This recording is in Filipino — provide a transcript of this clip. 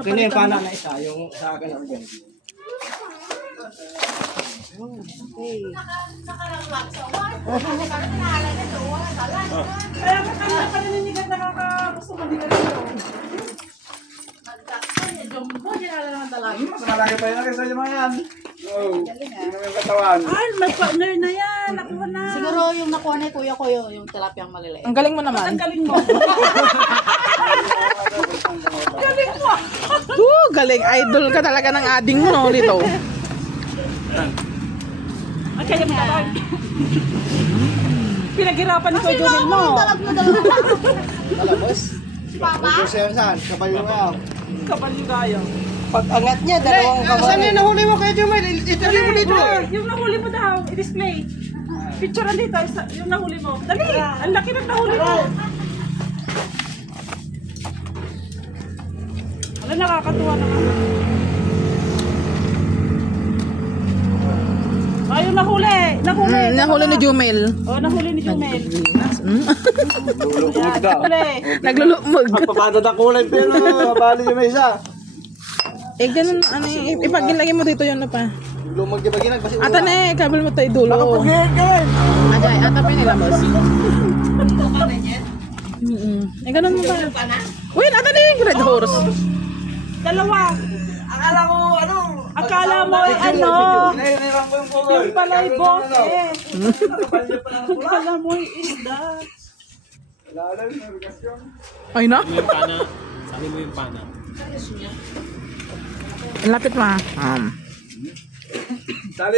Kaya yung pana na isa, yung sa akin ang ganyan. Kaya ka kanina pa naninigat nakakagusto mo din na rin. Jumbo, dinala naman talaga. Mas malaki pa yun kaysa yung mga yan. Oo. Yun yung katawan. Ay, may partner na yan. Nakuha na. Siguro yung nakuha ni kuya ko yung tilapiyang maliliit. Ang galing mo naman. Ang galing mo. Galing. Idol ka talaga ng ading mo, no, Lito. Ang kaya mo ba? Pinaghirapan ni Kuya Junel mo. Talabas. Papa? Saan saan? Kabayo mo yan. Kapal yung gaya. Pag-angat niya, dalawang kamay. Saan yung nahuli mo kaya Jumel? Itabi mo dito. Yung nahuli mo daw, i-display. Picture dito, yung nahuli mo. Dali, ang laki ng nahuli mo. Wala, nakakatuwa naman. Ay, yung nahuli. Nahuli. Nahuli ni Jumel. Oh, nahuli ni Jumel. Lulubog daw. Nahuli. Naglulumog. Papadad ang kulay pero bali yung may isa. Eh, ganun, ano, ipagilagay mo dito yun na pa. Lumag di ba ginag? Basi Ata na eh, kabel mo tayo dulo. Pugin ka rin. Ajay, ata pa nila, boss. Eh, ganun mo ba? Uy, ata na yung red horse. Dalawa. Akala ko, ano? Akala mo ay ano. Nairang ko yung kulay. Yung pala ay bote. Akala mo ay isda. Lalo yung navigasyon. Ay na? Yung pana. Sabi mo yung pana. Lapit ma.